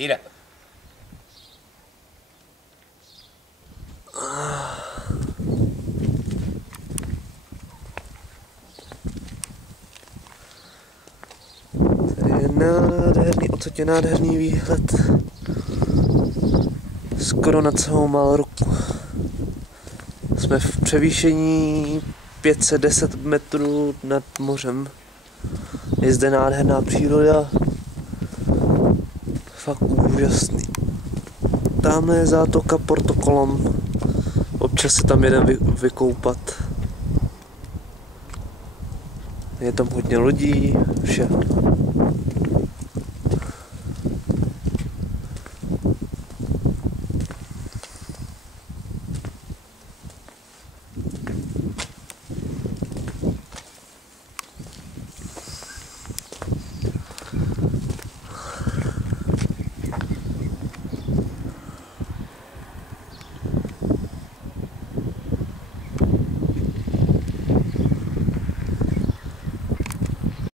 Jde. Tady je nádherný, odsud je nádherný výhled. Skoro na celou Malorku. Jsme v převýšení 510 metrů nad mořem. Je zde nádherná příroda. Fakt úžasný. Tamhle je zátoka Porto Colom. Občas se tam jedem vykoupat. Je tam hodně lidí, vše.